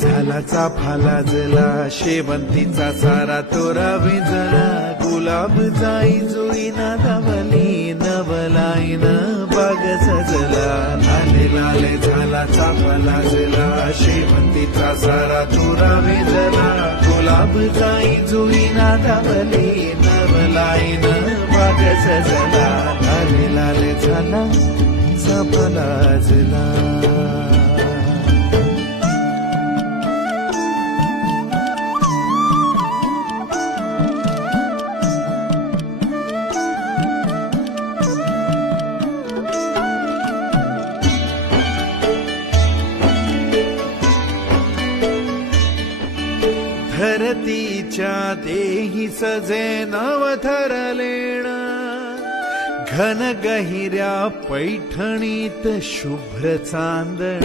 झाला चाफा लाजला शेवंतीचा सारा तोरा विंजला गुलाब जाई जुई नादावली नवलाईन बाग सजला लाले लाले झाला चाफा लाजला शेवंतीचा सारा तोरा विंजला गुलाब जाई जुई नादावली नवलाईन बाग सजला लाले लाले झाला चाफा लाजला. धरतीच्या देही सजे नवथरलेण घन गहिऱ्या पैठणीत शुभ्र चांदण